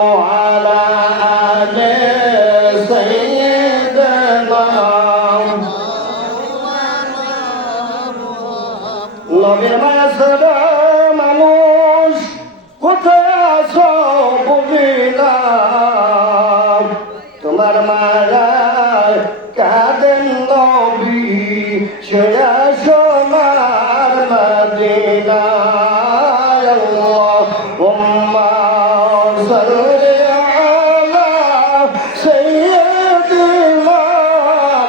على آل سيدنا নবীর মাসরা মানুষ কোথায় আছো বুঝিলাম তোমার মায়ায় কাঁদেন নবী সে সোনার মদিনায় আল্লাহুম্মা সাল্লি আলা সাইয়্যিদিনা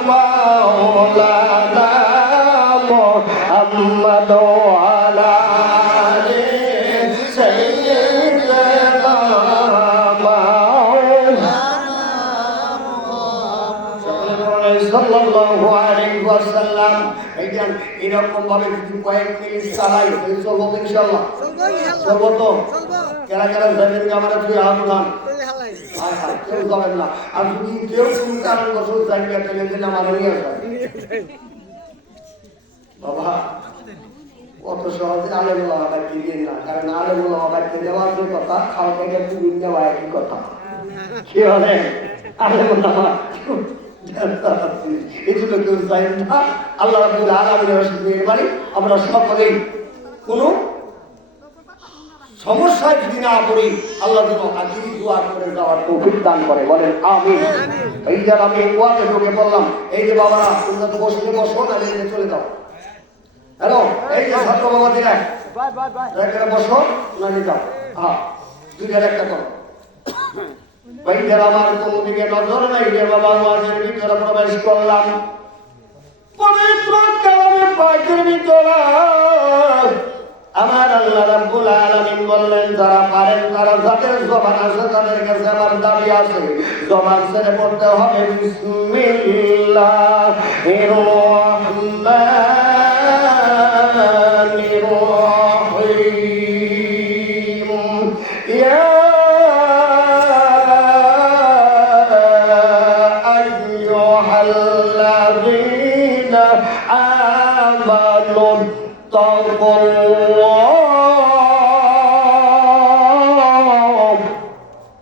মাওলানা মুহাম্মদ ওয়া আলি সাইয়্যিদিনা মাওলানা সাল্লাল্লাহু আলাইহি ওয়াসাল্লাম। এইখান এরকম ভাবে যদি কয়েক মিনিট চালাই চলবো ইনশাআল্লাহ, চলবো তো কেরা কেরা যাবেন আমার তুই আহ্বান কেউ যাবেন না। আর যদি কেউ কোন কারণ বছর যাইবে তাহলে দিন আমার নিয়ে যাবে বাবা। কত সহজে আলেমুল্লাহ আবাদকে দিন না, কারণ আলেমুল্লাহ আবাদকে দেওয়ার যে কথা খাওয়া থেকে তুমি দেওয়া একই কথা। কি বলে আলেমুল্লাহ এগুলো কেউ চাই না। আল্লাহ রাব্বুল আলামিনের বাড়ি আমরা সকলেই কোনো সমস্যায় যদি না পড়ি আল্লাহ যেন আখিরি দোয়া করে যাওয়ার তৌফিক দান করে, বলেন আমিন। এই যে আমি ওয়াজে ঢুকে পড়লাম, এই যে বাবা তোমরা তো বসে বসো না চলে যাও। হ্যালো, এই যে ছাত্র বাবাদের বসো না যাও, হ্যাঁ দুইটার একটা করো। ভাইদের আমার কোন দিকে নজর নাই রে বাবা, ওয়াজের ভিতরে প্রবেশ করলাম। পবিত্র কালামে পাকের ভিতরে আমার আল্লাহ রাব্বুল আলামিন বললেন যারা পারেন তারা যাদের জবান আছে তাদের কাছে আমার দাবি আছে, জবান ছেড়ে পড়তে হবে বিসমিল্লাহির রহমানির রহিম। ইয়া আইয়ুহাল্লাযীনা আমানু তাকুল্লাহ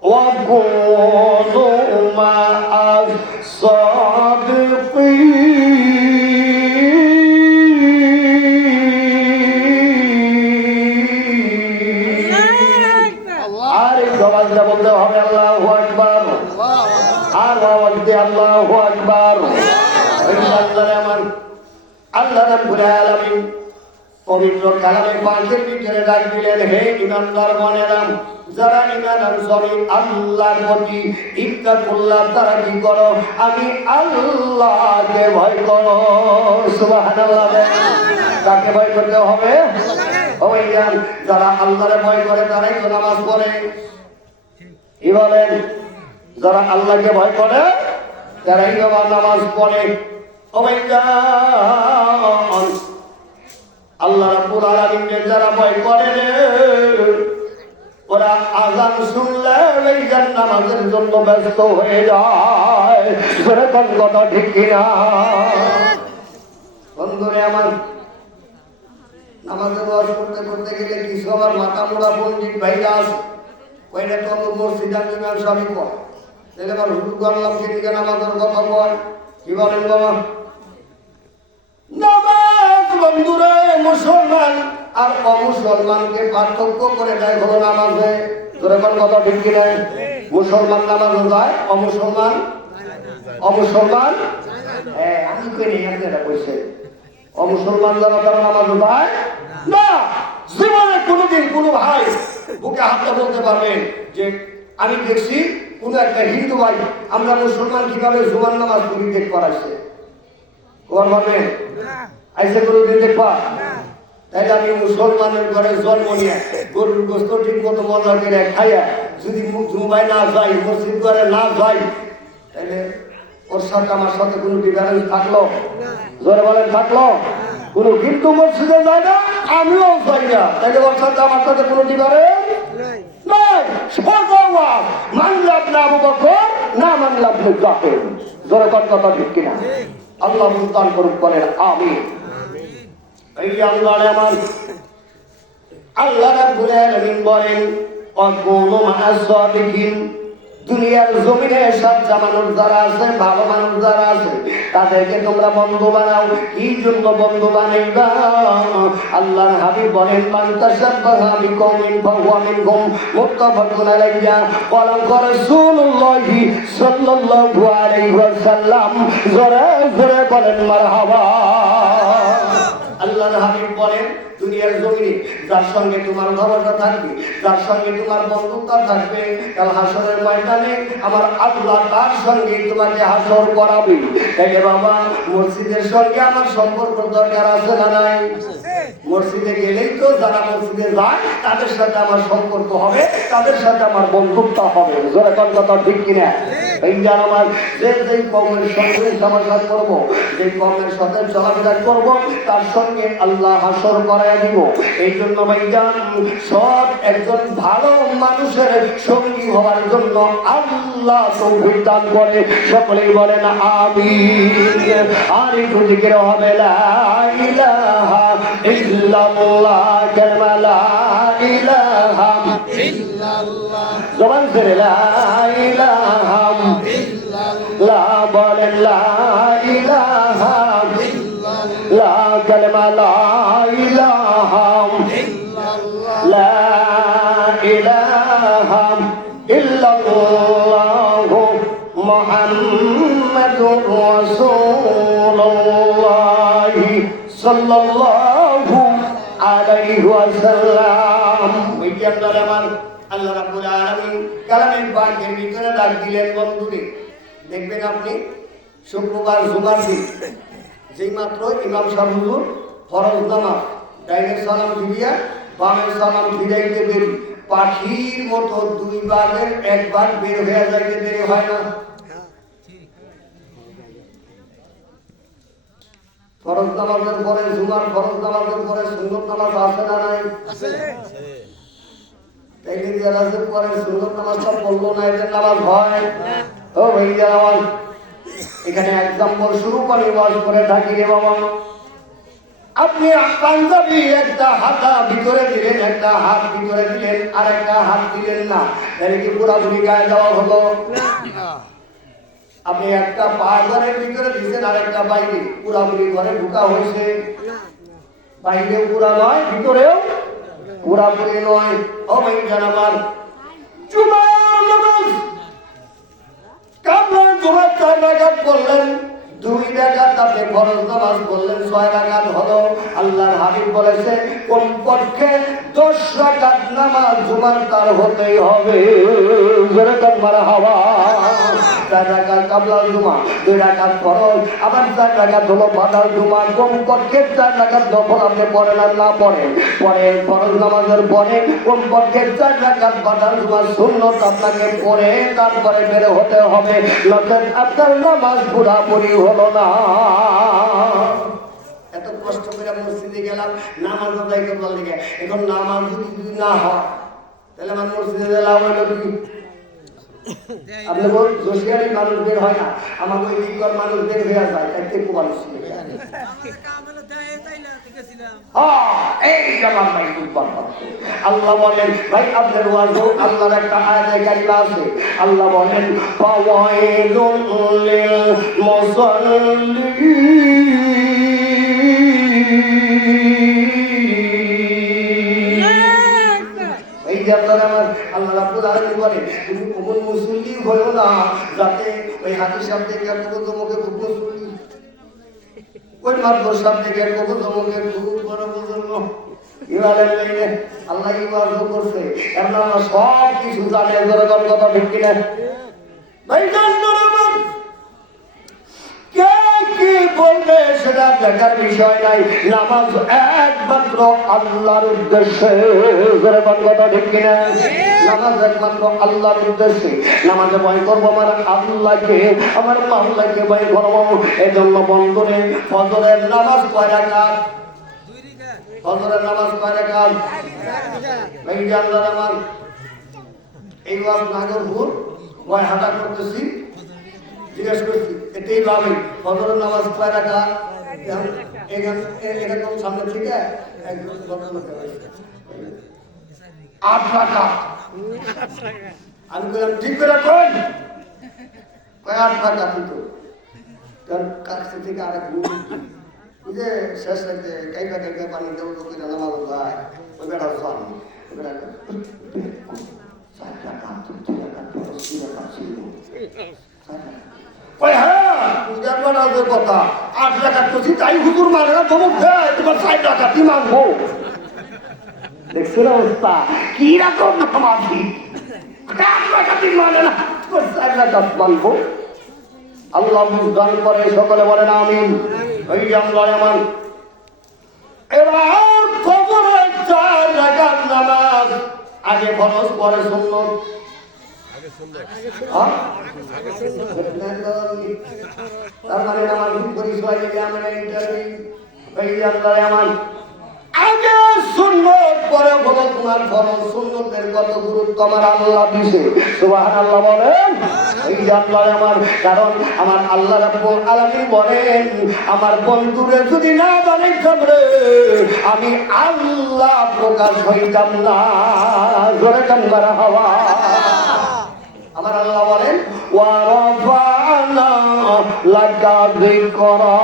ওয়া কুনু মা'আস সাদিকিন। আর এই জবানটা বলতে হবে আল্লাহু আকবার, আর আওয়াজ দিয়ে আল্লাহু আকবার। আমার আল্লাহ রাব্বুল আলামিন পবিত্র কালামে পাকের ভিতরে ডাক দিলেন, হে ঈমানদারগণেরা, যারা ঈমান আনসারী আল্লাহর প্রতি ইত্তাকুল্লাহ, তারা কি করো? আমি আল্লাহকে ভয় করো। সুবহানাল্লাহ। কাকে ভয় করতে হবে? ওই যারা আল্লাহরে ভয় করে তারাই তো নামাজ পড়ে। কি বলেন? যারা আল্লাহকে ভয় করে তারাই বাবা নামাজ পড়ে। আল্লাহ রাব্বুল আলামিনকে যারা ভয় করে ওরা আযান শুনলে এই নামাজের জন্য ব্যস্ত হয়ে যায়। সেরকম কথা ঠিক কিনা বন্ধুরে আমার? নামাজের ওয়াজ করতে করতে গেলে কিছু আমার মাথা মোড়া পণ্ডিত ভাইরা আছে, কয়টা তো মসজিদ ইমাম সাহেব কয়, তাহলে আমার হুজুর গণলাম সেদিকে নামাজের কথা কয়। কি বলেন বাবা? নামাজ বন্ধুরে মুসলমান আর অমুসলমানকে পার্থক্য করে দেয় হলো নামাজে। তোর এখন কথা ঠিক কিনা? মুসলমান নামাজও যায়, অমুসলমান অমুসলমান আমি কই এটা কইছে অমুসলমান যারা তারা নামাজও যায় না। জীবনে কোনোদিন কোনো ভাই বুকে হাতটা বলতে পারবে যে আমি দেখছি কোন একটা হিন্দু ভাই আমরা মুসলমান কিভাবে জুমার নামাজ পড়ি দেখ করাইছে, ওর ভাবে আইসে কোনো দিন দেখবা? তাইলে আমি মুসলমানের ঘরে জন্ম নিয়ে গরুর গোস্ত ঠিক মতো মজা করে খাইয়া যদি জুমায় না যাই, মসজিদ ঘরে না যাই, তাহলে ওর সাথে আমার সাথে কোনো ডিফারেন্স থাকলো? জোরে বলেন থাকলো? কোনো হিন্দু মসজিদে যায় না, আমিও যাই না, তাইলে ওর সাথে আমার সাথে কোনো ডিফারেন্স নাই। মানলে আপনি আবু বকর, না মানলে আপনি জাহেল। জোরে কথা ঠিক কিনা? আল্লাহ মুস্তান করুক, বলেন আমিন। এই আল্লাহ আমার আল্লাহ রাব্বুল আলামিন বলেন অকুনু মা'আস সাদিকিন। দুনিয়ার জমিনে সচ্চা মানুষ যারা আছে, ভালো মানুষ যারা আছে, তাদেরকে তোমরা বন্ধু বানাও। কি জন্য বন্ধু বানাইবা? আল্লাহর হাবিব বলেন, মান তাশাব্বাহা বিকওমিন ফাহুয়া মিনহুম, মুত্তাফাকুন আলাইহি। ক্বালা রাসূলুল্লাহি সাল্লাল্লাহু আলাইহি ওয়াসাল্লাম। জোরে জোরে বলেন মারহাবা। আল্লাহর হাবিব বলেন, দুনিয়ার জমিনে যার সঙ্গে তোমার ভালোবাসা থাকবে, যার সঙ্গে তোমার বন্ধুত্ব থাকবে, কাল হাসরের ময়দানে আমার আল্লাহ তার সঙ্গে তোমাকে হাসর করাবে। তাই বাবা, মসজিদের সঙ্গে আমার সম্পর্ক দরকার আছে না নাই? মসজিদে গেলেই তো যারা মসজিদে যায় তাদের সাথে আমার সম্পর্ক হবে, তাদের সাথে আমার বন্ধুত্ব হবে। জোরে কোন কথা ঠিক কিনা? এই যার আমার যেই কওমের সঙ্গে সমাচার করবো, যেই কওমের সাথে চলাফেরা করবো, তার সঙ্গে আল্লাহ হাসর করায় দিব। এই জন্য ভাইজান, সব একজন ভালো মানুষের সঙ্গী হওয়ার জন্য আল্লাহ তৌফিক দান করে। সকলেই বলেন আমিন। আর একটু জিকির হবে লা ইলাহা ইল্লাল্লাহ, কালিমা লা ইলাহা ইল্লাল্লাহ, জবান ধরে লা ইলাহা ইল্লাল্লাহ, বলেন লা ইলাহা ইল্লাল্লাহ, কালিমা লা ইলাহা ইল্লাল্লাহ, লা ইলাহা ইল্লাল্লাহ, মুহাম্মাদুর রাসূলুল্লাহ সাল্লাল্লাহু আলাইহি ওয়াসাল্লাম। আল্লাহ রাব্বুল আলামিন কালামের পাকের ভিতরে ডাক দিলেন, বন্ধুরে দেখবেন আপনি শুক্রবার জুমার দিন যেই মাত্র ইমাম সাহেব হুজুর ফরজ নামাজ ডাইনের সালাম ফিরিয়া বামের সালাম ফিরাইতে দেরি, পাখির মতো দুই ভাগের এক ভাগ বের হয়ে যাইতে দেরি হয় না? ফরজ নামাজের পরে জুমার ফরজ নামাজের পরে সুন্নত নামাজ আছে না নাই? তাইলে যারা যে পরে সুন্নত নামাজটা পড়লো না, এদের নামাজ হয়? ও ভাইয়া আমার এখানে এক্সাম্পল শুরু করে ওয়াজ করে থাকি রে বাবা। আপনি পাঞ্জাবি একটা হাতা ভিতরে দিলেন, একটা হাত ভিতরে দিলেন, আর একটা হাত দিলেন না, এর কি পুরাপুরি গায়ে দেওয়া হলো? আপনি একটা পা ঘরের ভিতরে দিয়েছেন, আর একটা বাইরে, পুরাপুরি ঘরে ঢুকা হয়েছে? বাইরেও পুরা নয়, ভিতরেও পুরাপুরি নয়। ও ভাই আমার জুমার নামাজ কামরান জুমার 4 রাকাত পড়লেন, 2 রাকাত আপনি ফরজ নামাজ পড়লেন, 6 রাকাত হলো। আল্লাহর হাবিব বলেছে কমপক্ষে 10 রাকাত নামাজ জুমার তার হতেই হবে। জোরে কান মারহাবা। 4 রাকাত কাবলাল জুমা, 2 রাকাত ফরজ, আবার 4 রাকাত হলো বাদাল জুমা। কমপক্ষে 4 রাকাত যখন আপনি পড়েন আর না পড়েন, পরে ফরজ নামাজের পরে কমপক্ষে 4 রাকাত বাদাল জুমার সুন্নত আপনাকে পড়ে তারপরে বের হতে হবে, নচেত আপনার নামাজ পুরাপুরি হলো না। এত কষ্ট করে মসজিদে গেলাম নামাজ আদায় করবার লেগে, এখন নামাজ যদি না হয় তাহলে আমার মসজিদে গেলাম হলো কি? আপনি বল জোশিয়ারি মানুষ বের হয় না, আমাকে ওই দিককার মানুষ বের হয়ে যায়, একটু মানুষ আল্লাহ বলেন ভাই আপনার ওয়াজও আল্লাহর একটা আয়াতে কারিমা আছে। আল্লাহ বলেন ফাওয়াইলুল লিল মুসাল্লিন। এই যে আপনারা আমার আল্লাহ রাব্বুল আলামিন বলেন তুমি কোন মুসল্লি হয়ো না যাতে ওই হাদিস শব্দে কে তোমাকে খুব মুসল্লি, ওই মাত্র শব্দে কে তোমাকে খুব বড় বুজুর্গ ইবাদত লাইনে আল্লাহ ইবাদত করছে। এখন আমরা সব কিছু জানি, এরকম কথা ঠিক কিনা? ভাই জানলাম কে কি বলবে সেটা দেখার বিষয় নাই, নামাজ একমাত্র আল্লাহর উদ্দেশ্যে। কথা ঠিক কিনা? নামাজ একমাত্র আল্লাহর উদ্দেশ্যে। নামাজে ভয় করবো আমার আল্লাহকে, আমার মাওলাকে ভয় করবো। এই জন্য বন্ধুরে ফজরের নামাজ কয় রাকাত? ফজরের নামাজ কয় রাকাত? ভাই জানলাম আমার এই ওয়াজ নাগরপুর ভয় হাঁটা করতেছি, জিজ্ঞেস করছি এটাই ভাবে ফজরের নামাজ কয় রাকাত? এরকম সামনে থেকে একদম 8 রাকাত। আমি বললাম ঠিক করে করেন, কয় 8 রাকাত তো তার কাছে থেকে আরেক ওই যে শেষ রাতে কাইবা কাইবা পানি দেবো তো কিনা নামাজ হয় ওই বেড়া সন ওই বেড়া 4 রাকাত 2 রাকাত 3 রাকাত ছিল। কয় হ্যাঁ পূজার বেড়াদের কথা 8 রাকাত করছি তাই হুজুর মানে না ধমক দেয় তোমার 4 রাকাতই মানবো। দেখছো না অবস্থা কিরকম নামাজি, 8 রাকাতই মানে না তোমার 4 রাকাত মানবো। আল্লাহ বুঝদান করে সকলে বলেন আমিন। ওই আল্লাহ আমার এবার খবরে 4 রাকাত নামাজ আগে ফরজ পরে সুন্নত। তার মানে নামাজ পরিচয় দিলে আমরা ইন্টারভিউ ওই আল্লাহ আমার আগে সুন্নত পরে বলো তোমার ফরজ। সুন্নতের কত গুরুত্ব আমার আল্লাহ দিছে, সুবহানাল্লাহ বলেন। এই আল্লাহ আমার, কারণ আমার আল্লাহ রাব্বুল আলামিন বলেন আমার বন্ধুরে যদি না বানাইতাম রে আমি আল্লাহ প্রকাশ হইতাম না। জোরে কান্নার হাওয়া। আমার আল্লাহ বলেন ওয়া রাফা'না লাকা যিকরা।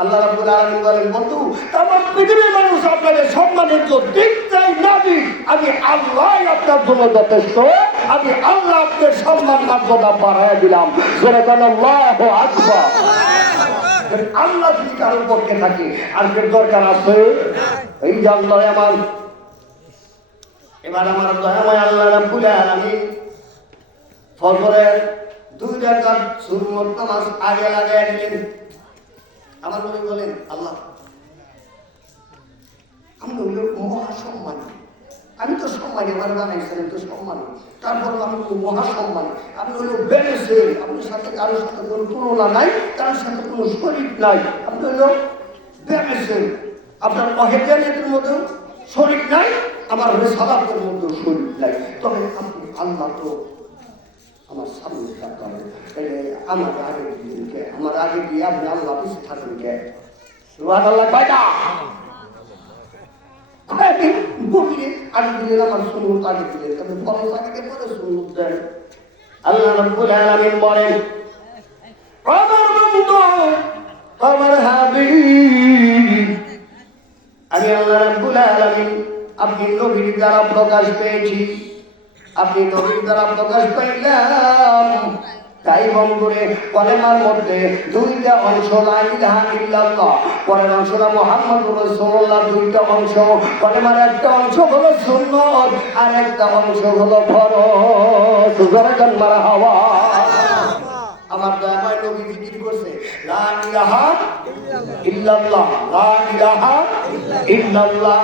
আল্লাহ রাব্বুল আলামিন বলেন বন্ধু তামাম পৃথিবীর মানুষ আপনাদের সম্মানের জন্য দিক চাই না দিক, আমি আল্লাহ আপনার জন্য যথেষ্ট। আমি আল্লাহ আপনার সম্মান মর্যাদা বাড়ায় দিলাম। জোরে বলেন আল্লাহু আকবার। আল্লাহ যদি কারোর পক্ষে থাকে আর দরকার আছে এই যে আল্লাহ আমার। এবার আমার দয়াময় আল্লাহ রাব্বুল আলামিন ফজরের 2 রাকাত সুন্নত নামাজ আগে লাগায় দিলেন। আমার নবী বলেন আল্লাহ আমি হইল মহাসম্মানী, আমি তো সম্মানী, আমার বানাইছিলেন তো সম্মানী, তারপর আমি মহাসম্মানী, আমি হইল বেনেছেন, আপনার সাথে কারোর সাথে কোনো তুলনা নাই, কারোর সাথে কোনো শরীক নাই, আপনি হইল বেনেছেন, আপনার অহেদানিয়তের মধ্যেও শরীক নাই, আমার রিসালাতের মধ্যেও শরীক নাই, তবে আপনি আল্লাহ তো আমার সামনে থাকতে আমার আগে দিলেন কে, আমার আগে দিয়ে আপনি আল্লাহ পিছিয়ে থাকেন কে? সুবহানাল্লাহ কয়টা? আগে দিলেন আমার সুন্নত আগে দিলেন, তবে ফরজ আগে পরে সুন্নত দেন। আল্লাহ রাব্বুল আলামিন বলেন আমার বন্ধু আমার হাবিব আমি আল্লাহ রাব্বুল আলামিন আপনি নবীর দ্বারা প্রকাশ পেয়েছি, আপনি নবীর দ্বারা প্রকাশ পাইলাম, তাই বন্ধুরে কলেমার মধ্যে 2টা অংশ, লা ইলাহা ইল্লাল্লাহ, পরের অংশটা মুহাম্মাদুর রাসূলুল্লাহ, 2টা অংশ। কলেমার একটা অংশ হলো সুন্নত আর একটা অংশ হলো ফরজ। জোরে গান মারহাবা। আমার দয়াময় নবী জিকির করছে লা ইলাহা ইল্লাল্লাহ, লা ইলাহা ইল্লাল্লাহ।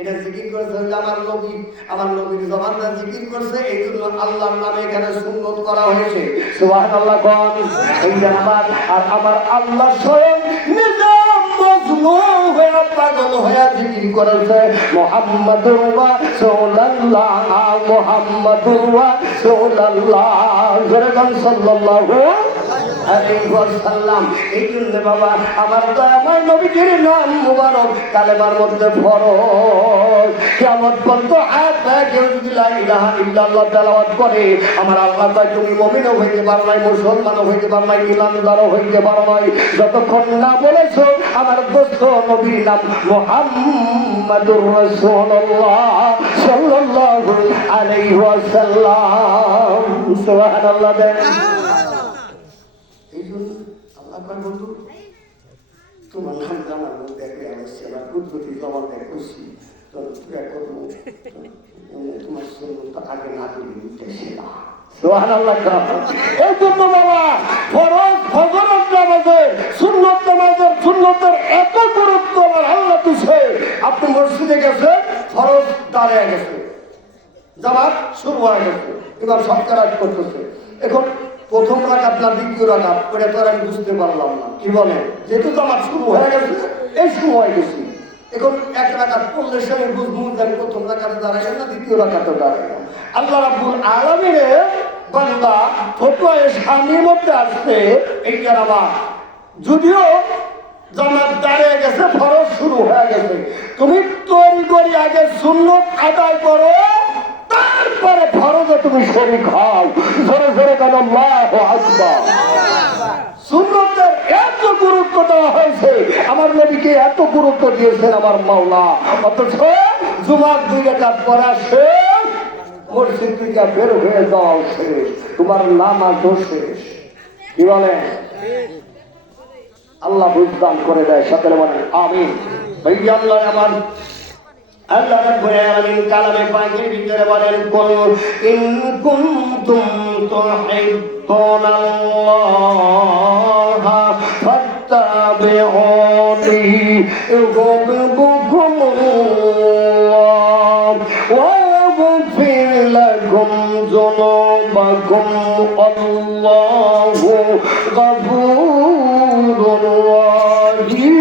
এটা জিকির করছে আমার নবী, আমার নবীর জবানটা জিকির করছে, এই জন্য আল্লাহর নামে এখানে সুন্নত করা হয়েছে। সুবহানাল্লাহ কোন এই যে আমার আর আমার আল্লাহ স্বয়ং নিজাম মজনু হয়ে পাগল হয়ে জিকির করেছে মুহাম্মাদুর রাসূলুল্লাহ, মুহাম্মাদুর রাসূলুল্লাহ, সাল্লাল্লাহু আলাইহি ওয়াসাল্লাম। এই জন্য বাবা আমার দয়াময় নবীর নাম মুবারক কালেমার মধ্যে ফরজ। কিয়ামত পর্যন্ত হাত পায়ে কেউ যদি লা ইলাহা ইল্লাল্লাহ তেলাওয়াত করে, আমার আল্লাহ কয় তুমি মুমিনও হইতে পারো নাই, মুসলমানও হইতে পারো নাই, ঈমানদারও হইতে পারো নাই, যতক্ষণ না বলেছো আমার দোস্ত নবীর নাম মুহাম্মাদুর রাসূলুল্লাহ সাল্লাল্লাহু আলাইহি ওয়াসাল্লাম। সুবহানাল্লাহ। এই জন্য আল্লাহ বন্ধু তোমার নাম জানার মধ্যে আসছে আমার কুদরতি জবান করছি, তোমার সুন্নত আগে না দিলে উঠেছে না। সুবহানাল্লাহ। এই জন্য বাবা ফরজ ফজরের নামাজে সুন্নত নামাজের সুন্নতের এত গুরুত্ব আমার আল্লাহ দিছে। আপনি মসজিদে গেছেন, ফরজ দাঁড়িয়ে গেছে, জামাত শুরু হয়ে গেছে, এবার সব কাজ করতেছে। এখন প্রথম রাকাত না দ্বিতীয় রাকাত ওটা তো আমি বুঝতে পারলাম না, কি বলে, যেহেতু জামাত শুরু হয়ে গেছে এই শুরু হয়ে গেছে, এখন 1 রাকাত পড়লে সে বুঝবো আমি প্রথম রাকাতে দাঁড়াইলাম না দ্বিতীয় রাকাতে দাঁড়াইলাম। আল্লাহ রাব্বুল আলামিনের বান্দা ফতোয়া সামনের মধ্যে আসছে এইটা নামাজ, যদিও জামাত দাঁড়িয়ে গেছে, ফরজ শুরু হয়ে গেছে, তুমি তৈরি করি আগে সুন্নত আদায় করো, তারপরে ফরজে তুমি শরীক হও। জোরে জোরে কেন আল্লাহু আকবার। সুন্নতের এত গুরুত্ব দেওয়া হয়েছে, আমার নবীকে এত গুরুত্ব দিয়েছেন আমার মাওলা, অথচ জুমার 2 রাকাত পড়া শেষ, মসজিদ থেকে বের হয়ে যাওয়া শেষ, তোমার নামাজও শেষ। কি বলে? আল্লাহ বুঝদান করে দেয়, সকলে বলেন আমিন। ভাইয়া আল্লাহ আমার আল্লাহ রাব্বুল আলামিন কালামে পাকের ভিতরে বলেন, কুল ইন কুনতুম তুহিব্বুনাল্লাহ ফাত্তাবিউনি ইউহিব্বুকুমুল্লাহ ওয়া ইয়াগফির লাকুম যুনুবাকুম আল্লাহু গফুরুর রাহিম।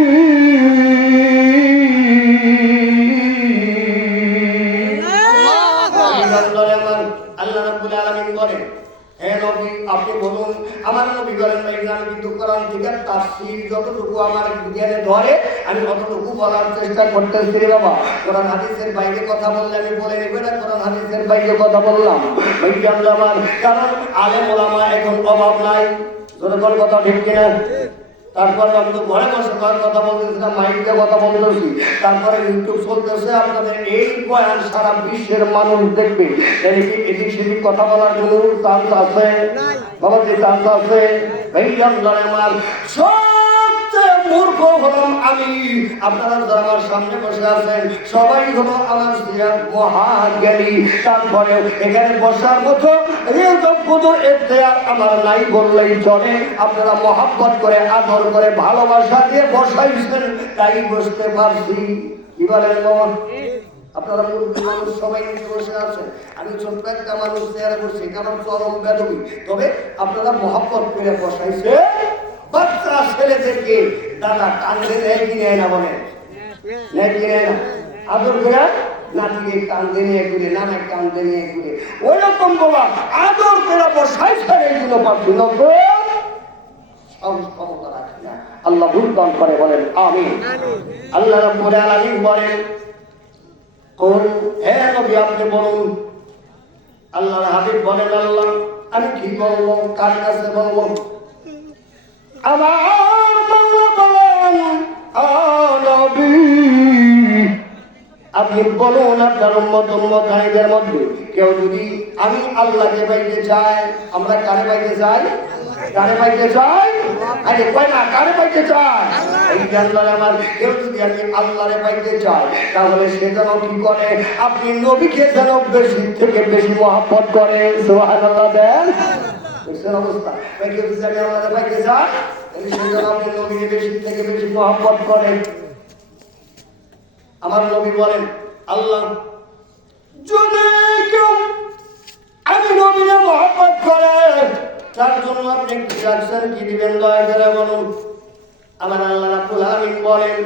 আল্লাহ রাব্বুল আলামিন বলেন, হে নবী আপনি বলুন, আমার নবী বলেন ভাই আমি কিন্তু কোরআন থেকে তাফসীর যতটুকু আমার জ্ঞানে ধরে আমি ততটুকু বলার চেষ্টা করতেছি রে বাবা। কোরআন হাদিসের বাইরে কথা বললে আমি বলে নেব না, কোরআন হাদিসের বাইরে কথা বললাম ভাই আমার, কারণ আলেম ওলামা এখন অভাব নাই। যতক্ষণ কথা ঠিক কিনা? তারপরে আমি তো ঘরে বসে কথা বলতেছি না, মাইকে কথা বলতেছি, তারপরে ইউটিউব চলতেছে, আপনাদের এই বয়ান সারা বিশ্বের মানুষ দেখবে। এদিক সেদিক কথা বলার কোনো চান্স আছে? বাবা যে চান্স আছে, আমার সবচেয়ে মূর্খ হলাম আমি। আপনারা যারা আমার সামনে বসে আছেন সবাই হলো আমার মহাজ্ঞানী, তারপরে এখানে বসার মতো আমার নাই বললেই চলে। আপনারা মহাব্বত করে, আদর করে, ভালোবাসা দিয়ে বসাইছেন, তাই বসতে পারছি। কি বলেন বাবা? আপনারা মুরব্বী মানুষ সবাই নিচে বসে আছেন, আমি ছোট্ট একটা মানুষ চেয়ারে বসছি, এটা আমার চরম বেদবি। তবে আপনারা মহাব্বত করে বসাইছে। বাচ্চা ছেলেদেরকে দাদা কান্দে নেয় কি নেয় না, বলেন নেয় কি নেয় না? আদর করে নাতিকে কান্দে নিয়ে ঘুরে, নানা কান্দে নিয়ে ঘুরে, ওই রকম বলা আদর করে বসাইছে। এইগুলো পাচ্ছি না তো ক্ষমতা রাখি না। আল্লাহ ভুলদান করে বলেন আমিন। আল্লাহ রাব্বুল আলামিন বলেন, কোন হে নবী আপনি বলুন। আল্লাহর হাবিব বলেন, আল্লাহ আমি কি বলবো, কার কাছে বলবো? আমার মাওলা বলেন, ও নবী আপনি বলুন আপনার উম্মত-উম্মতানিদের মধ্যে কেউ যদি আমি আল্লাহকে পাইতে চাই, আমরা কারে পাইতে চাই? কারে পাইতে চাই? আরে কয় না, কারে পাইতে চাই? এই জানলার আমার কেউ যদি আমি আল্লাহরে পাইতে চাই, তাহলে সে যেন কি করে? আপনি নবীকে যেন বেশি থেকে বেশি মহব্বত করে। সুবহানাল্লাহ দেন অবস্থা। কেউ যদি আমি আল্লাহরে পাইতে চাই, সে যেন আপনি নবীকে বেশি থেকে বেশি মহব্বত করে। আমার নবী বলেন, আল্লাহ যদি কেউ আমি নবীরে মহব্বত করে, তার জন্য আপনি কি রাখছেন, কি দিবেন দয়া করে বলুন। আমার আল্লাহ রাব্বুল আলামিন বলেন,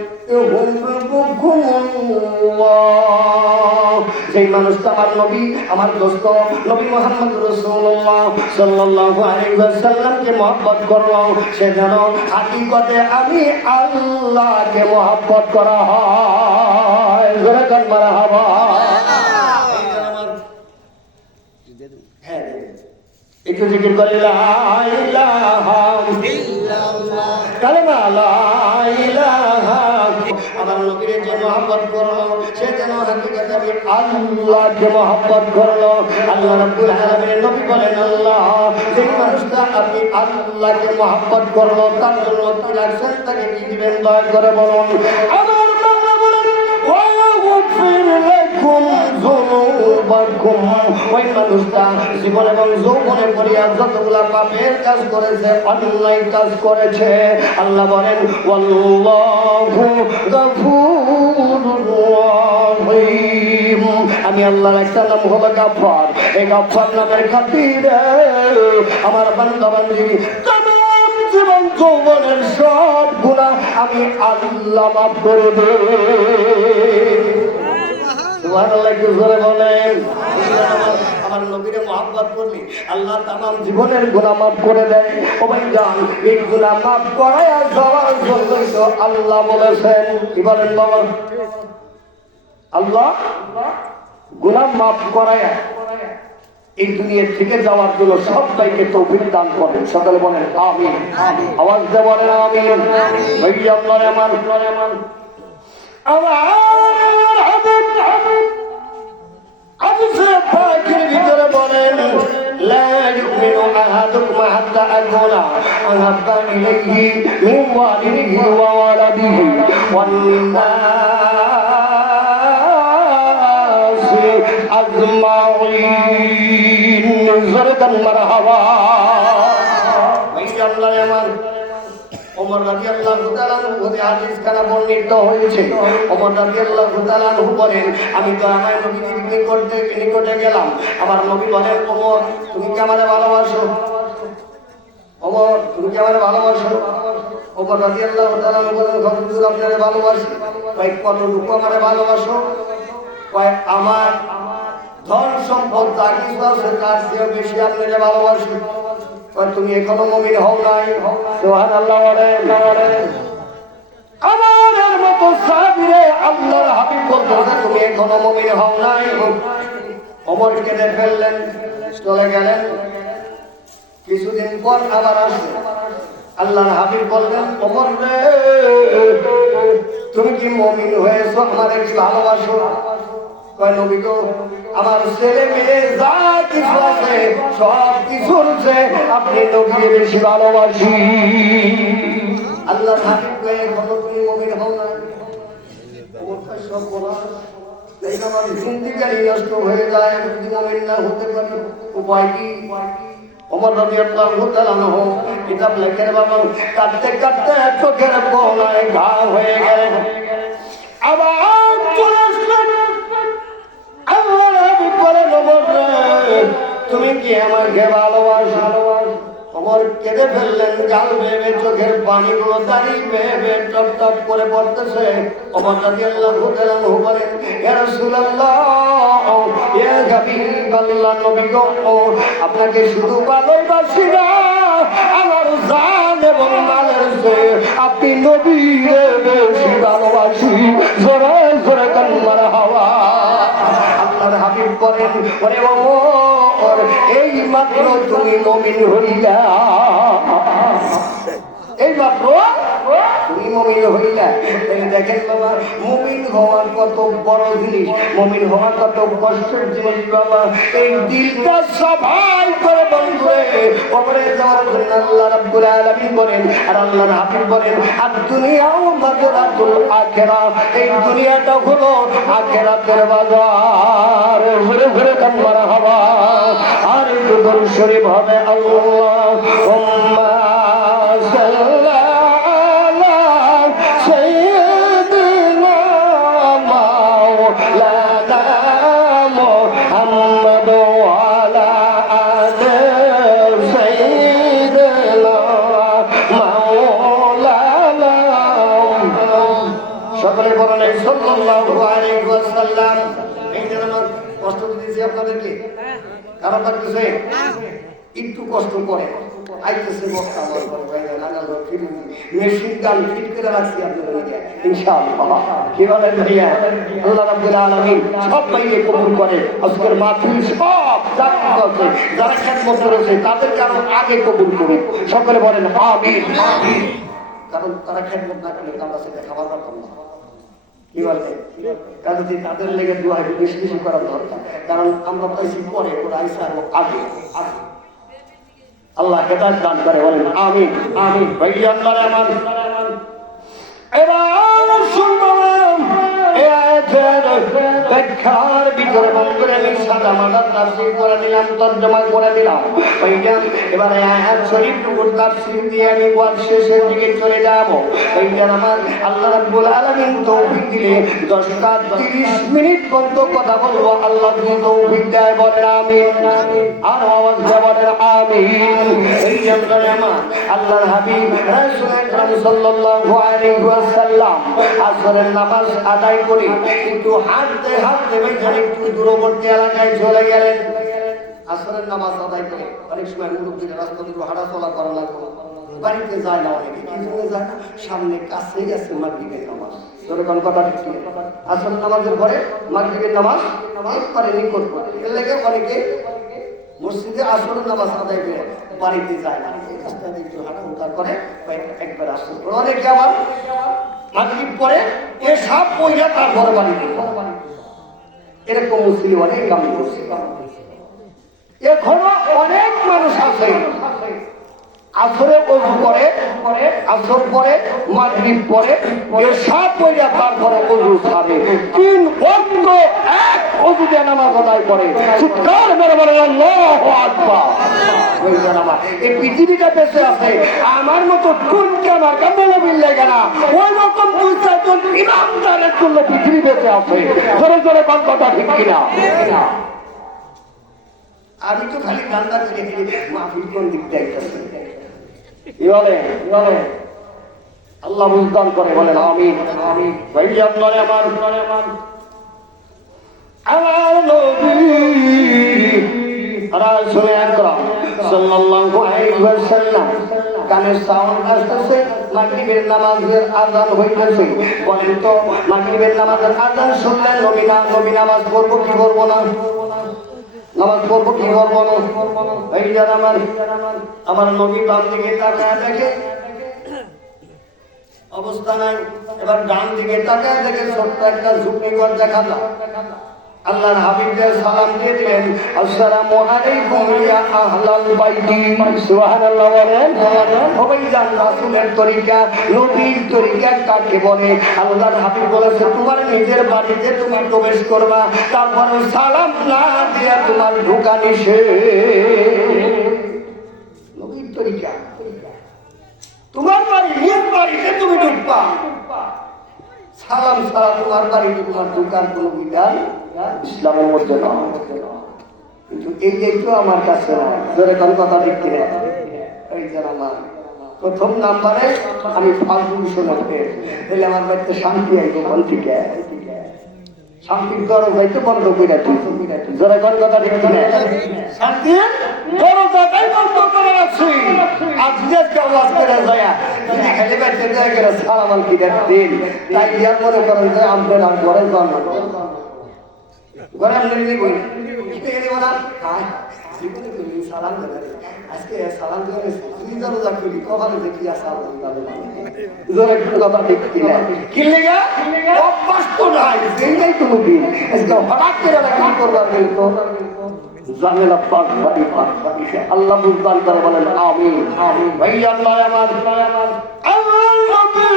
যেই মানুষটা আমার নবী, আমার দোস্ত নবী মুহাম্মদ রাসূলুল্লাহ সাল্লাল্লাহু আলাইহি ওয়াসাল্লামকে মহব্বত করলো, সে যেন হাকিকতে আমি আল্লাহকে মহব্বত করা হয়। জোরে কান মারহাবা। হ্যাঁ একটু জিকির করে লা ইলাহা ইল্লাল্লাহ, কালেমা লা ইলাহা। আমার নবীর যে মহব্বত করলো, সে যেন হাকিকতে আমি আল্লাহকে মহব্বত করলো। আল্লাহ রাব্বুল আলামিনের নবী বলেন, আল্লাহ যে মানুষটা আপনি আল্লাহকে মহব্বত করলো, তার জন্য কি রাখছেন, তাকে কি দিবেন দয়া করে বলুন। আমার মাওলা বলেন, ওয়া ইয়াগফির লাকুম যুনুবাকুম। ওই মানুষটা জীবন এবং যৌবনে পড়িয়া যতগুলা পাপের কাজ করেছে, অন্যায় কাজ করেছে, আল্লাহ বলেন আল্লাহু গফুরুর রহিম। আমি আল্লাহর একটা নাম হলো গফফার। এই গফফার নামের খাতিরে আমার বান্দা বান্দি তামাম জীবন যৌবনের সব গুনাহ আমি আল্লাহ মাফ করে দেব। সুবহানাল্লাহ, কি জোরে বলেন। আমার নবীরে মহব্বত করলি আল্লাহ তামাম জীবনের গুনাহ মাফ করে দেয়। ও ভাই জান, এই গুনাহ মাফ করায় যাওয়ার জন্য তো আল্লাহ বলেছেন, কি বলেন বাবা? আল্লাহ গুনাহ মাফ করায় এই দুনিয়া থেকে যাওয়ার জন্য সবাইকে তৌফিক দান করেন। সকলে বলেন আমিন। আওয়াজ দিয়ে বলেন আমিন। ভাই আপনার আমার হাদিসের পাকের ভিতরে বলেন লা ইউমিনু আহাদুকুম হাত্তা আকুনা আহাব্বা ইলাইহি মিন ওয়ালিদিহি ওয়া ওয়ালাদিহি ওয়ান নাসি আজমাইন। জোরে মারহাবা। ভাই আল্লাহ আমার ওমর রাদিয়াল্লাহু তাআলা ওই হাদিস খানা বর্ণিত হয়েছে। ওমর রাদিয়াল্লাহু তাআলা বলেন আমি তো আমার নবীর নিকটে গেলাম। আমার নবী বলেন ওমর তুমি কি আমারে ভালোবাসো? ওমর তুমি কি আমারে ভালোবাসো? ওমর রাদিয়াল্লাহু তাআলা বলেন হুজুর আপনারে ভালোবাসি। ভাই কতটুকু আমারে ভালোবাসো? ভাই আমার ধন সম্পদ যা কিছু আছে তার চেয়ে বেশি আপনারে ভালোবাসি। তুমি এখনো মুমিন হও নাই। সুবহানাল্লাহ বলেন। আমার মতো সাহাবীরে আল্লাহর হাবিব বলতেছে তুমি এখনো মুমিন হও নাই। ওমর কেঁদে ফেললেন, চলে গেলেন। কিছুদিন পর আবার আসলেন। আল্লাহর হাবিব বললেন ওমর রে তুমি কি মুমিন হয়েছো? আমারে কি ভালোবাসো? কয় নবী গো আমার ছেলে মেয়ে যা কিছু আছে সব কিছুর চেয়ে আপনি নবীকে বেশি ভালোবাসি। আল্লাহ হাবিব কয় এখনো তুমি মুমিন হও না। ওমর সব বলা এই আমার জিন্দেগি নষ্ট হয়ে যায়, আমি যদি মুমিন না হতে পারি উপায় কি? ওমর রাদিয়াল্লাহু তাআলা আনহু কিতাব লেখেন বাবা কাঁদতে কাঁদতে চোখের কোণায় ঘা হয়ে গেলেন। আবার চলে আসলেন। আল্লাহ নবী বলেন ওমর তুমি কি আমাকে ভালোবাসো? ওমর কেঁদে ফেললেন, গাল বেয়ে চোখের পানিগুলো দাঁড়িয়ে বেয়ে টপ টপ করে পড়তেছে। ওমর রাদিয়াল্লাহু তাআলা বলেন ইয়া রাসূলুল্লাহ ইয়া হাবিবাল্লাহ নবী গো আপনাকে শুধু ভালোবাসি না, আমার জান এবং মালের চেয়ে আপনি নবীকে বেশি ভালোবাসি। জোরে জোরে কান্নার হাওয়া। আল্লাহর হাবিব বলেন ওরে ওমর এই মাত্র তুমি মুমিন হইলা, এই মাত্র তুমি মুমিন হইলা। দেখেন বাবা মুমিন হওয়ার কত বড় জিনিস, মুমিন হওয়ার কত কষ্টের জিনিস বাবা। এই দিলটা সবাই করে বন্ধ হয়ে কবরে যাওয়ার জন্য আল্লাহ রাব্বুল আলামিন বলেন আর আল্লাহর হাবিব বলেন আর দুনিয়াও মাযরাতুল আখিরাহ, এই দুনিয়াটা হলো আখিরাতের বাজার। ঘুরে ঘুরে কান্নার হাওয়া। আর দুরূদ শরীফ হবে আল্লাহুম্মা সাল্লি আলা সাইয়্যিদিনা মাওলানা মুহাম্মদ ওয়া আলা আলি সাইয়্যিদিনা মাওলানা। সকলে বলেন সাল্লাল্লাহু আলাইহি ওয়াসাল্লাম। এই যে আমার কষ্ট দিয়েছি আপনাদেরকে, কারণ লাগতেছে একটু কষ্ট করে আইতেছে বক্তা মেশিন গান ফিট করে রাখছি আপনাদের ইনশাআল্লাহ। কি বলেন ভাইয়া? আল্লাহ রাব্বুল আলামিন সব ভাইকে কবুল করে। আজকের মাহফিল সব যারা খেদমত করেছে তাদের কারণ আগে কবুল করুন। সকলে বলেন আমিন। কারণ তারা খেদমত না করলে তারা সেটা খাবার পারতাম না। কি বলে? কারণ তাদের লেগে দোয়া বেশি বেশি করার দরকার। কারণ আমরা পাইছি পরে ওরা আইসা আগে আগে। আল্লাহ হেদায়েত দান করে বলেন আমিন আমিন। ভাইয়া আল্লাহর আমান এবার শুনলাম এই আয়াতের ব্যাখ্যার ভিতরে বন্ধুরে আমি সাদা মাদা তাফসীর করে দিলাম, তর্জমা করে দিলাম। ভাইয়া এবার এই আয়াত শরীফটুকুর তাফসীর দিয়ে আমি ওয়াজ শেষের দিকে চলে যাব। ভাইয়া আমার আল্লাহ রাব্বুল আলামিন তৌফিক দিলে 10-30 মিনিট পর্যন্ত কথা বলবো। আল্লাহ যদি তৌফিক দেয় বলেন আমিন। আর আওয়াজ দিয়ে বলেন আমিন। ভাইয়া আমার আল্লাহর হাবিব রাসূল আকরাম সাল্লাল্লাহু আলাইহি ওয়াসাল্লাম আসরের নামাজ আদায় করে একটু হাঁটতে হাঁটতে ভাইজান একটু দূরবর্তী এলাকায় চলে গেলেন। আসরের নামাজ আদায় করে অনেক সময় মুরব্বীরা রাস্তা দুটো হাঁটা চলা করা লাগবে, বাড়িতে যায় না অনেকে, কি জন্য যায় না? সামনে কাছে গেছে মাগরিবের নামাজ, যেরকম কথা ঠিক আসরের নামাজের পরে মাগরিবের নামাজ একবারে নিকট করে, এর লেগে অনেকে মসজিদে আসরের নামাজ আদায় করে বাড়িতে যায় না, এই রাস্তা দিয়ে একটু হাঁটা করে একবার আসর করে। অনেকে আবার মাগরিব পরে এসব পয়লা তারপরে বাড়িতে, এরকম মুসলিম অনেক কামি করছে। এখনো অনেক মানুষ আছে আসরে ওযু করে, আসর পরে মাগরিব পরে এসব পয়লা তারপরে ওযু ছাড়ে, 3 ওয়াক্ত এক ওযুতে নামাজ আদায় করে। চিৎকার করে বলেন আল্লাহু আকবার। এই পৃথিবীটা বেঁচে আছে আমার মতো কোনকে আমার কামলা মিললে গেনা, ওই রকম 2-4 জন ইমামদারের জন্য পৃথিবী বেঁচে আছে। জোরে জোরে কোন কথা ঠিক কিনা? আমি তো খালি গান্দা করে মাহফিল কোন দিক যাইতেছে, আল্লাহ বুঝদান করে বলেন আমিন আমিন। ভাই আপনারে আমার নবী রাসূল আকরাম সাল্লাল্লাহু আলাইহি ওয়াসাল্লাম কানের সাউন্ড আসতেছে, মাগরিবের নামাজের আযান হইতেছে। বলেন তো মাগরিবের নামাজের আযান শুনলে নবী নামাজ পড়বো কি করবো না? নামাজ পড়বো কি করবো না? এই যারা আমার নবী বাম দিকে তাকায় দেখে অবস্থা নাই, এবার ডান দিকে তাকায় দেখে ছোট্ট একটা ঝুঁকি ঘর দেখা যায়। আল্লাহর হাবিবদের সালাম দিয়ে দিলেন, আসসালামু আলাইকুম ইয়া আহলাল বাইতি। সুবহানাল্লাহ বলেন। সবাই জান রাসূলের তরিকা, নবীর তরিকা কাকে বলে? আল্লাহর হাবিব বলেছে তোমার নিজের বাড়িতে তুমি প্রবেশ করবা, তারপরে সালাম না দিয়ে তোমার ঢোকা নিষেধ। নবীর তরিকা, তোমার বাড়ি নিজ বাড়িতে তুমি ঢুকবা, সালাম ছাড়া তোমার বাড়িতে তোমার ঢোকার কোনো বিধান ইসলামের মধ্যে না। কিন্তু এই তো আমার কাছে না, ধরে কোন কথা দেখতে এই যারা আমার প্রথম নাম্বারে আমি ফালতু বিষয় তাহলে আমার বাড়িতে শান্তি আইব কোন থেকে? শান্তির গরম হইতে বন্ধ করে ধরে কোন কথা দেখতে শান্তির দরজাটাই বন্ধ করে রাখছি। আজকে আওয়াজ করে যায় যদি খালি বাড়িতে যায় করে সালাম আলাইকুম দিন, তাই ইয়ার মনে করেন যে আমাদের আর ঘরে যান না, ঘরে আমরা নিয়ে বই কিনে গেলে বলা জীবনে তুমি সালাম দেবে, আজকে সালাম দেবে তুমি দরজা খুলি কখনো দেখি সালাম জোরে কথা ঠিক কিনা? কিনলে গা অভ্যাস তো নাই, সেইটাই তো নবী। আজকে হঠাৎ করে কি করবার গেলে তো জানেলা পাক বাড়ি আল্লাহ বুঝদান করে বলেন আমিন আমিন। ভাই আল্লাহ আমার আল্লাহ নবী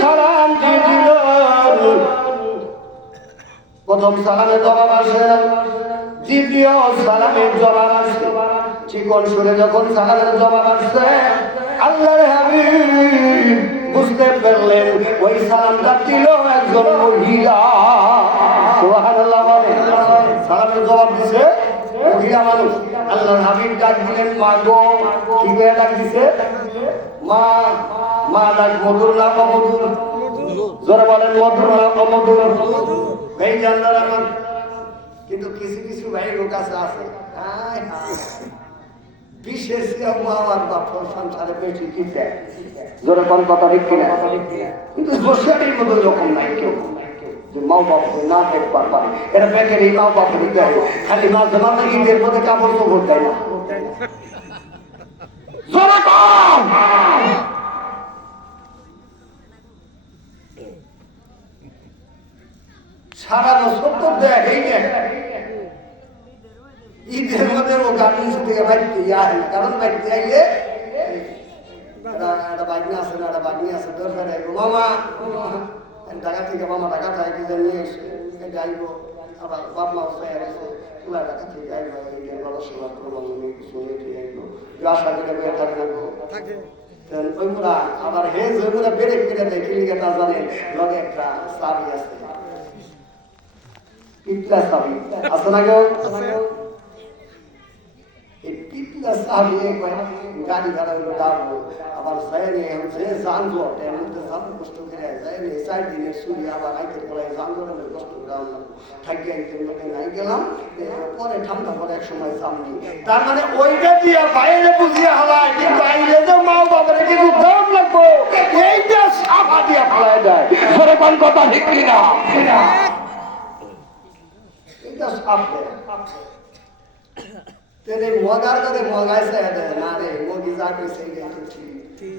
সালাম দিয়ে দিল, প্রথম সালামের জবাব আসে, দ্বিতীয় সালামের জবাব আসে। চিকন সুরে যখন সালামের জবাব আসছে আল্লাহর হাবিব বুঝতে পারলেন ওই সালামটা দিল একজন মহিলা। সুবহানাল্লাহ বলেন। সালামের জবাব দিছে মহিলা মানুষ। আল্লাহর হাবিব ডাক দিলেন মা গো। কি করে ডাক দিছে? মা। মা ডাক মধুর না অমধুর? জোরে বলেন মধুর না অমধুর? ভাই জানলার আমার কিন্তু কিছু কিছু ভাই লোক আছে বিশেষ আমার বাপ সংসারে বেশি কিনতে জোরে কোন কথা ঠিক কিনা? কিন্তু বসিয়ারির মতো যখন নাই কেউ যে মা বাপ না দেখবার পারে, এরা ব্যাংকের এই মা বাপ দেয় খালি মাঝে মাঝে ঈদের মধ্যে কাপড় চোপড় দেয় না। জোরে কম সারা বছর তো দেখেই না, ঈদের মধ্যে ও গার্মেন্টস থেকে বাড়িতে আসে না, কারণ বাড়িতে আইলে একটা বাগনি আছে না, একটা বাগনি আছে দরকার আইবো মামা ঢাকা থেকে, মামা ঢাকা থেকে নিয়ে এসে এটা আইবো, আবার বাপ মা তোলা ঢাকা থেকে আইবো, গবেষণা করবো কিছু নিয়ে আইবো, আশা করে বের থাকে ওইগুলা আবার হেজ ওইগুলা বেড়ে ফিরে দেয় কিলিগাটা জানে লগে একটা চাবি আছে, পিতলা চাবি আছে না গো? এই গাড়ি ভাড়া হলো ডাকবো আবার যায়নি যে যানজট এর মধ্যে যাবো কষ্ট করে যায়নি 4 দিনের ছুটি আবার আইতে পড়ে যানজটের কষ্ট করে আনলাম থাকিয়ে লোকে নাই গেলাম পরে ঠান্ডা পরে এক সময় সামনি তার মানে ওইটা দিয়া বাইরে বুঝিয়ে হালায় কিন্তু আইলে যে মা বাবার কিছু দাম লাগবো এইটা সাফা দিয়া ফেলায় দেয় ধরে কোন কথা ঠিক কিনা এইটা সাফ দেয় তেরে মগার করে মগাইছে না রে মগি যা কইছে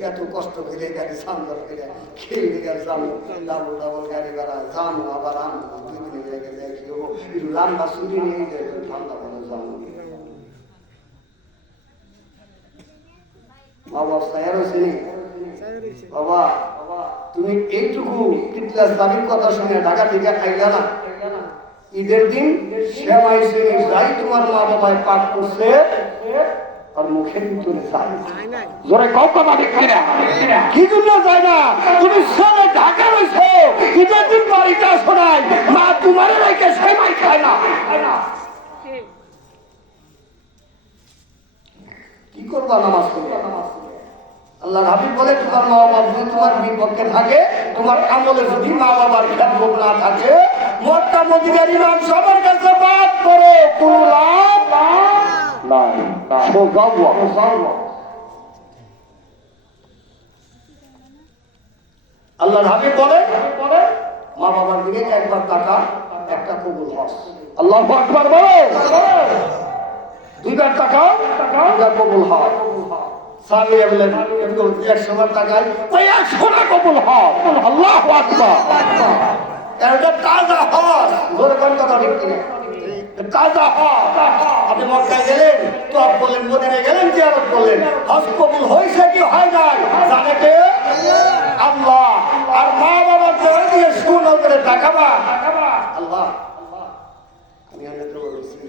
এত কষ্ট করে গাড়ি সামনে করে খেয়ে দিকে যাবো ডাবল ডাবল গাড়ি ভাড়া যাবো আবার আনবো 2 দিন লেগে যায় কি হবো একটু লম্বা ছুটি নিয়ে ঠান্ডা করে যাবো বাবা সায়ার হয়েছে বাবা তুমি এইটুকু কিতলাস দাবির কথা শুনে ঢাকা থেকে খাইলা না ঈদের দিন সেমাই শ্রেণী যাই তোমার মা বাবায় পাঠ করছে আর মুখের ভিতরে যায় জোরে কথা দেখছি না কি জন্য যায় না তুমি ছেলে ঢাকা রয়েছে ঈদের দিন বাড়িতে আসো নাই মা তোমার রেখে সেমাই খায় না কি করবা নামাজ পড়ে আল্লাহর হাবিব বলে তোমার মা বাবা যদি তোমার বিপক্ষে থাকে তোমার আমলে যদি মা বাবার খেদমত না থাকে মক্কা মদিনার ইমাম সবার কাছে বাদ করে কোনো লাভ নাই আল্লাহর হাবিব বলে মা বাবার দিকে একবার টাকা একটা কবুল হস আল্লাহু আকবার বলো 2বার টাকা একটা কবুল হয় সামনে বলেন 100 বার টাকায় ওই 100 টা কবুল হয় আল্লাহু আকবার এটা তাজা হস ধরে কোন কথা ঠিক কিনা তাজা হস আপনি মক্কায় গেলেন তওয়াফ করলেন মদিনায় গেলেন জিয়ারত করলেন হজ কবুল হইছে কি হয় নাই জানে কে আল্লাহ আর মা বাবার জন্য দিয়ে সুন্দর করে টাকাবা আল্লাহ আমি অনেক বলছি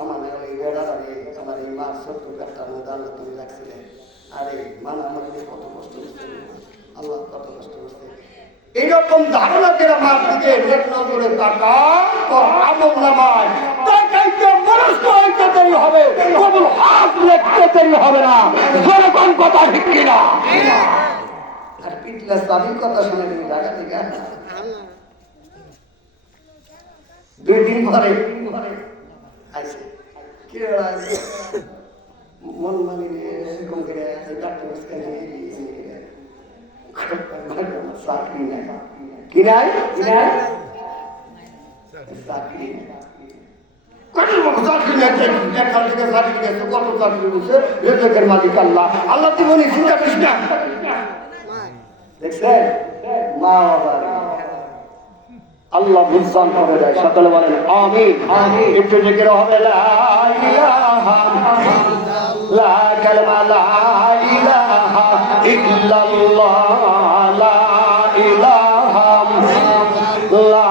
আমার এই বেড়ারে আমার এই মার ছোট্ট একটা অনুদান তুমি রাখছিলে আরে মানে আমার কত কষ্ট হচ্ছে আল্লাহ কত কষ্ট হচ্ছে এইরকম ধারণা করে মার দিকে নেক নজরে টাকা তোর আমল নামায় টাকাইতে মানুষ তো হইতে দেরি হবে কবুল হাত লিখতে দেরি হবে না যেরকম কথা ঠিক কিনা আর পিটলা সাবির কথা শুনে তুমি ঢাকা থেকে 2 দিন পরে আইছে কি আছে মন মানে এরকম করে ডাক্তার স্ক্যানে চাকরি নাই কি নাই চাকরি মালিক আল্লাহ আল্লাহ তুমি চিন্তা করিস না দেখছেন মা বাবা আল্লাহ বুঝান করে দেয় সকলে বলেন আমিন একটু জিকির হবে লা ইলাহা লা কালমা লা ইলাহা ইল্লাল্লাহ লা ইলাহা লা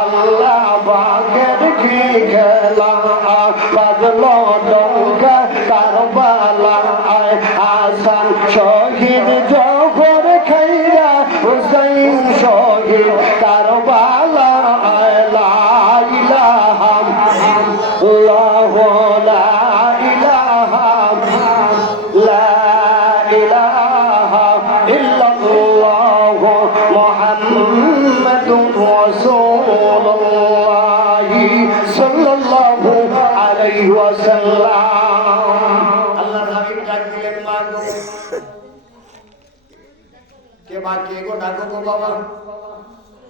আল্লাহ বাগের কি গলা বাদলো ডঙ্কা কারবালা হাসান শহীদ জোহর খাইরা হুসাইন শহীদ কারবালা লা ইলাহা ইল্লাল্লাহ লা ইলাহা লা ইলাহা ইল্লাল্লাহ মুহাম্মাদুর রাসূলুল্লাহ সাল্লাল্লাহু আলাইহি ওয়াসাল্লাম আল্লাহর হাবিব ডাক দিলেন মা গো কে মা কে গো ডাকো গো বাবা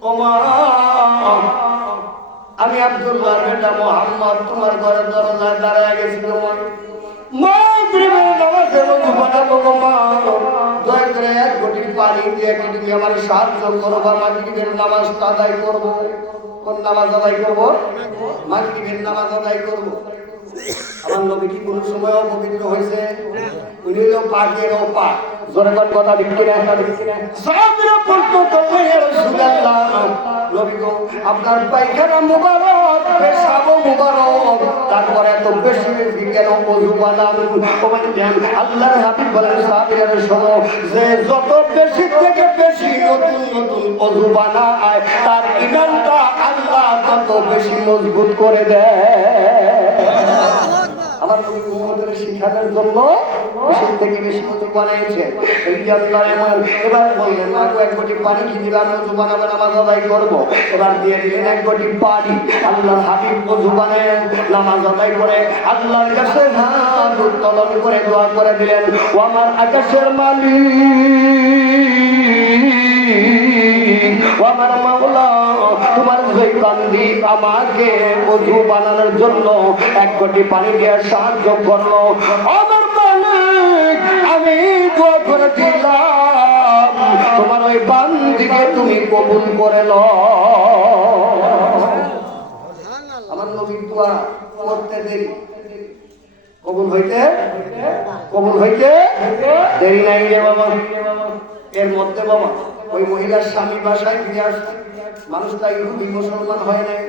ও মা আমি আব্দুল্লাহর বেটা মুহাম্মদ তোমার ঘরে দরজায় দাঁড়ায় গেছি তোমার মাগরিবের নামাজে ওযু বানাবো গো মা দয়া করে 1 ঘটি পানি দিয়ে কি তুমি আমার সাহায্য করো বা মাগরিবের নামাজ আদায় করব কোন নামাজ আদায় করব মাগরিবের নামাজ আদায় করব আমার নবী কি কোন সময় অপবিত্র হয়েছে উনি হলো পাকের পাক জোরে কোন কথা বিক্রি না সাহাবীরা প্রশ্ন করলেন ইয়া রাসূলুল্লাহ নবী গো আপনার পায়খানা মুবারক পেশাব মুবারক তারপরে এত বেশি বেশি কেন ওযু বানান বলেন আল্লাহর হাবিব বলেন সাহাবীরা শোনো যে যত বেশি থেকে বেশি নতুন নতুন ওযু বানায় তার ঈমানটা আল্লাহ তত বেশি মজবুত করে দেয় আমার নবী মুহাম্মদের শিখানোর জন্য বেশি থেকে বেশি ওযু বানাইছেন। এই জন্য এবার বললেন মা এক কোটি পানি কি দিবে, আমি ওযু বানাবো নামাজ আদায় করবো। এবার দিয়ে দিলেন এক কোটি পানি। আল্লাহর হাবিব ওযু বানায় নামাজ আদায় করে আল্লাহর কাছে হাত উত্তোলন করে দোয়া করে দিলেন, ও আমার আকাশের মালিক, ও আমার মাওলা, তোমার যেই বান্দি আমাকে ওযু বানানোর জন্য এক কোটি পানি দিয়ে সাহায্য করলো, আমার মালিক আমি দোয়া করে দিলাম তোমার ওই বান্দিকে তুমি কবুল করে নাও। আমার নবীর দোয়া করতে দেরি, কবুল হইতে দেরি নাই রে বাবা। এর মধ্যে বাবা ওই মহিলার স্বামী বাসায় ফিরে আসছে, মানুষটা ইহুদি মুসলমান হয় নাই।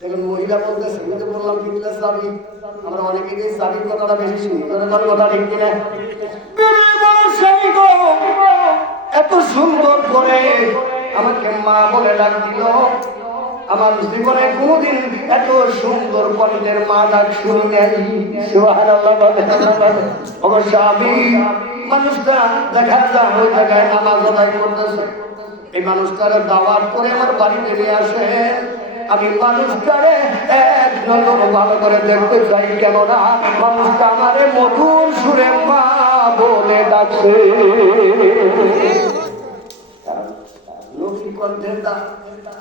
এখন মহিলা বলতেছে, বুঝতে বললাম কিনলে চাবি, আমরা অনেকে যে চাবির কথাটা বেশি শুনি, তোর কথা ঠিক কিনা? এত সুন্দর করে আমাকে মা বলে ডাক দিল, আমার জীবনে কোনদিন এত সুন্দর কণ্ঠের মা ডাক শুনি নাই। সুবহানাল্লাহ বলে। অবশ্য আমি মানুষটা দেখা যায় ওই জায়গায় নামাজ আদায় করতেছে, এই মানুষটারে দাওয়াত করে আমার বাড়িতে নিয়ে আসে। আমি মানুষটারে এক নজর ভালো করে দেখতে চাই, কেননা মানুষটা আমারে মধুর সুরে মা বলে ডাকছে।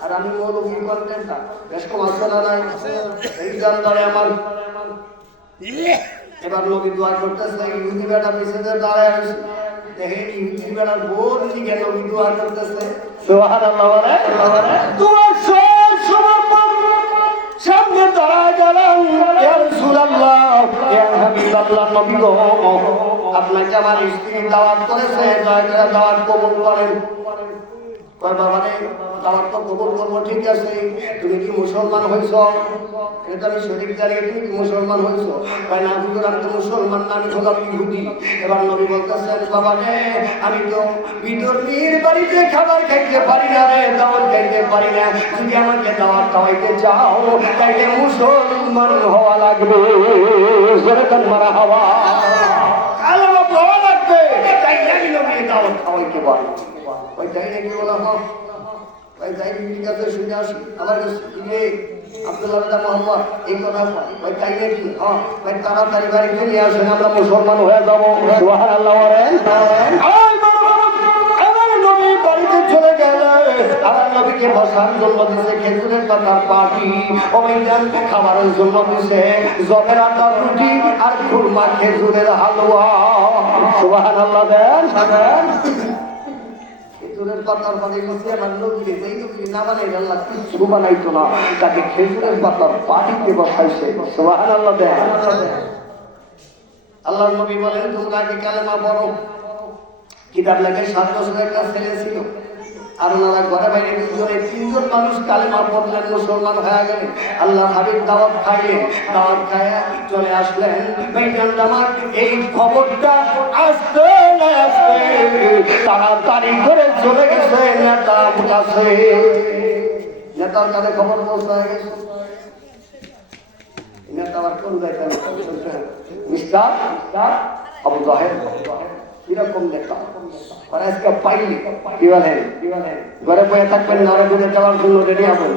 আর আমি মৌলবী কন্টেন্ট না, বেশ কম আসে না নাই এই জানদারে আমার। এবার নবী দোয়া করতেছে, ইহুদি বেটা পিছনে দাঁড়ায় আছে, দেখেন ইহুদি বেটার বোন দিকে নবী দোয়া করতেছে। সুবহানাল্লাহ বলে। দোয়া শেষ হওয়ার পর সামনে দাঁড়ায় গেলেন, ইয়া রাসূলুল্লাহ, ইয়া হাবিবাল্লাহ, নবী গো, আপনাকে আমার স্ত্রী দাওয়াত করেছে, দয়া করে দাওয়াত কবুল করেন। কয় বাবা রে, দাওয়াত তো কবুল করবো, ঠিক আছে, তুমি কি মুসলমান হইছ? এটা আমি শরীফ দাঁড়িয়ে, তুমি কি মুসলমান হইছ? কয় না হুজুর, আমি তো মুসলমান না, আমি হলাম ইহুদি। এবার নবী বলতেছেন, বাবা রে, আমি তো বিধর্মীর বাড়িতে খাবার খাইতে পারি না রে, দাওয়াত খাইতে পারি না, যদি আমাকে দাওয়াত খাওয়াইতে চাও তাইলে মুসলমান হওয়া লাগবে। যেরকম মারা হওয়া কালমা পড়া লাগবে, তাই আমি নবী দাওয়াত খাওয়াইতে পারি। ওই তাই নাকি বলা হোক, ওই তাই ঠিক আছে, শুনে আসি আমার কাছে আব্দুল্লাহ মোহাম্মদ এই কথা পাই, ওই তাই নাকি? হ্যাঁ, ওই তাড়াতাড়ি বাড়িতে নিয়ে আসেন, আমরা মুসলমান হয়ে যাবো। সুবহানাল্লাহ বলেন। আমার নবী বাড়িতে চলে গেল, আমার নবীকে বসার জন্য দিছে খেজুরের পাতার পাটি, ওইটার খাবারের জন্য দিছে জবের আটার রুটি আর খুরমা খেজুরের হালুয়া। সুবহানাল্লাহ দেন। খেজুরের পাতার পানি বসে আমার নবীকে যেই নবী না বানাই আল্লাহ কিছু বানাইতো না, তাকে খেজুরের পাতার পানিতে বসাইছে। সুবহানাল্লাহ দেন। আল্লাহর নবী বলেন, তোমরা কি কালেমা পড়ো? কিতাব লেখে 7 বছরের একটা ছেলে ছিল, আর ওনারা ঘরে বাইরে দুজনে 3জন মানুষ কালেমা পড়লেন, মুসলমান হয়ে গেলেন। আল্লাহ হাবিব দাওয়াত খাইলেন, দাওয়াত খাইয়া চলে আসলেন বেইতুল জামাত। এই খবরটা আসতে না আসতে তাড়াতাড়ি করে চলে গেছে নেতার কাছে। নেতার কাছে খবর পৌঁছায় গেছে। নেতা আবার কোন জায়গায় মিস্টার আবু জাহেল, এরকম নেতা আজকে পাইলি কি বলেন, ঘরে বয়ে থাকবেন না, দূরে যাওয়ার জন্য রেডি হবেন।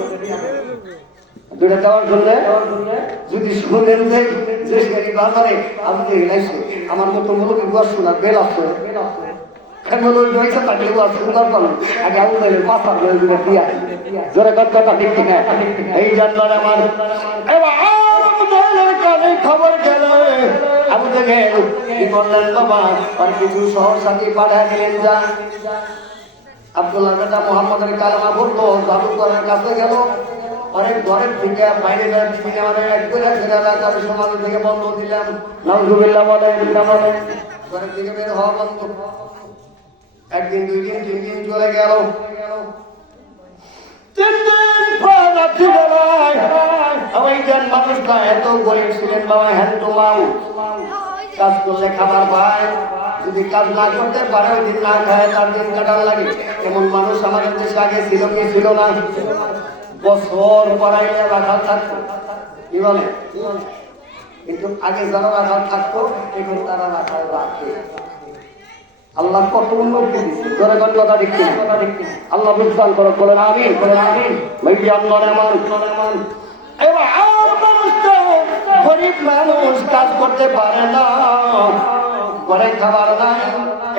দূরে যাওয়ার জন্য যদি শুনেন যে বাজারে আমি যে হিলাইছি, আমার মতো মূলকে গুয়া শোনা বেল আসছে, এই জন্য আমার খবর গেল আবু জাহেল কি করলেন বাবা, আর কিছু শহর সাথী পাঠিয়ে দিলেন। যা আব্দুল্লাহ বেটা মুহাম্মদের কালেমা পড়লো, জাদুকরের কাছে গেল, অনেক ঘরের থেকে বাইরে একবার সমাজ থেকে বন্ধ দিলাম। নাউজুবিল্লাহ বলেন, ঘরের থেকে বের হওয়া বন্ধ। একদিন, 2 দিন, 3 দিন চলে গেল। 3 দিন পর রাত্রি বেলায় ওইজন মানুষটা এত গরিব ছিলেন বাবা, হ্যান্ড টু মাউথ, কাজ করলে খাবার পায়, যদি কাজ না করতে পারে ওই দিন না খায়, তার দিন কাটার লাগে। এমন মানুষ আমাদের দেশে আগে ছিল কি ছিল না? বছর পড়াইলে রাখাল থাকতো, কি বলে কিন্তু আগে যারা রাখা থাকতো এখন তারা রাখাও রাখে। আল্লাহ কত উন্নতি দিচ্ছে, জোরে কোন কথা ঠিক কিনা? আল্লাহ বুঝদান করো, বলেন আমিন, বলেন আমিন। মেডিয়াম নরমান এবার আর মানুষটা গরিব মানুষ কাজ করতে পারে না, ঘরে খাবার নাই।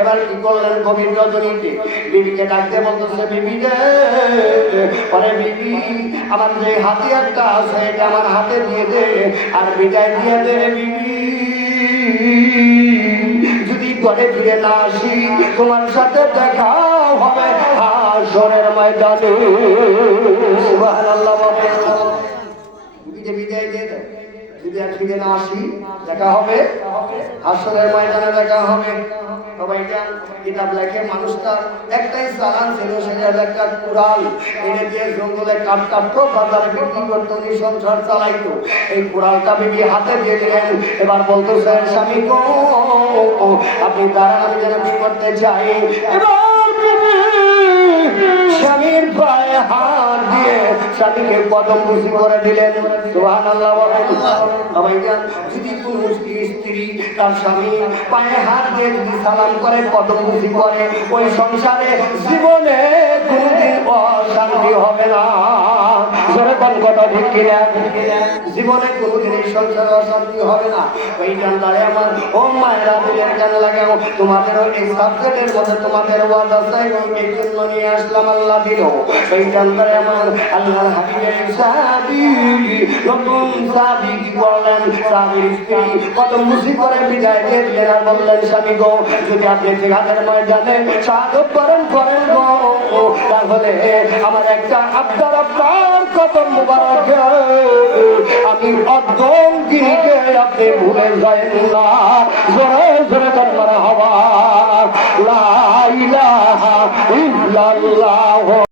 এবার কি করলেন? গভীর রজনীতে বিবিকে ডাকতে বলতেছে, বিবি রে, পরে বিবি আমার যে হাতিয়ারটা আছে এটা আমার হাতে দিয়ে দে আর বিদায় দিয়ে দে রে বিবি। যদি ঘরে ফিরে না আসি তোমার সাথে দেখা হবে হাসরের ময়দানে। সুবহানাল্লাহ। বিবিকে বিদায় দিয়ে দেয়, যদি আর ফিরে না আসি দেখা হবে হাসরের ময়দানে, দেখা হবে। সবাই কিতাব লেখে মানুষটার একটাই চালান ছিল, সেটা একটা কুড়াল। এটা দিয়ে জঙ্গলে কাঠ কাটতো, বাজারে বিক্রি করতো, সংসার চালাইতো। এই কুড়ালটা বিবি হাতে দিয়ে দিলেন। এবার বলতেছে, স্বামী গো আপনি দাঁড়ান, আমি যেন কি করতে চাই। এবার স্বামীর পায়ে হাত দিয়ে স্বামীকে কদম বুঝি করে দিলেন। সুবহানাল্লাহ। যদি কোন স্ত্রী তার স্বামী পায়ে হাত দিয়ে যদি সালাম করে, কদম বুঝি করে, ওই সংসারে জীবনে কোনদিন অশান্তি হবে না। যেরকম কথা ঠিক কিনা? জীবনে কোনদিন এই সংসারে অশান্তি হবে না। ওই জানলারে আমার ও মায়েরা দিলের গান লাগাও, তোমাদেরও এই সাবজেক্টের মধ্যে তোমাদের ওয়াজ আছে, এই জন্য নিয়ে আসলাম। আল্লাহ দিল এই জানলারে আমার আল্লাহর হাবিবের সাহাবী, নতুন সাহাবী কি করলেন? সাহাবীর স্ত্রী কদম বুঝি করে বিদায় দিয়ে দিলেন আর বললেন, স্বামী গো যদি আপনি জিহাদের ময়দানে শাহাদত বরণ করেন গো, তাহলে আমার একটা আবদার আপনার কদম মুবারক আমি অর্ধম গিরিকে আপনি ভুলে যায় না। জোরে জোরে মারহাবা, লা ইলাহা ইল্লাল্লাহ।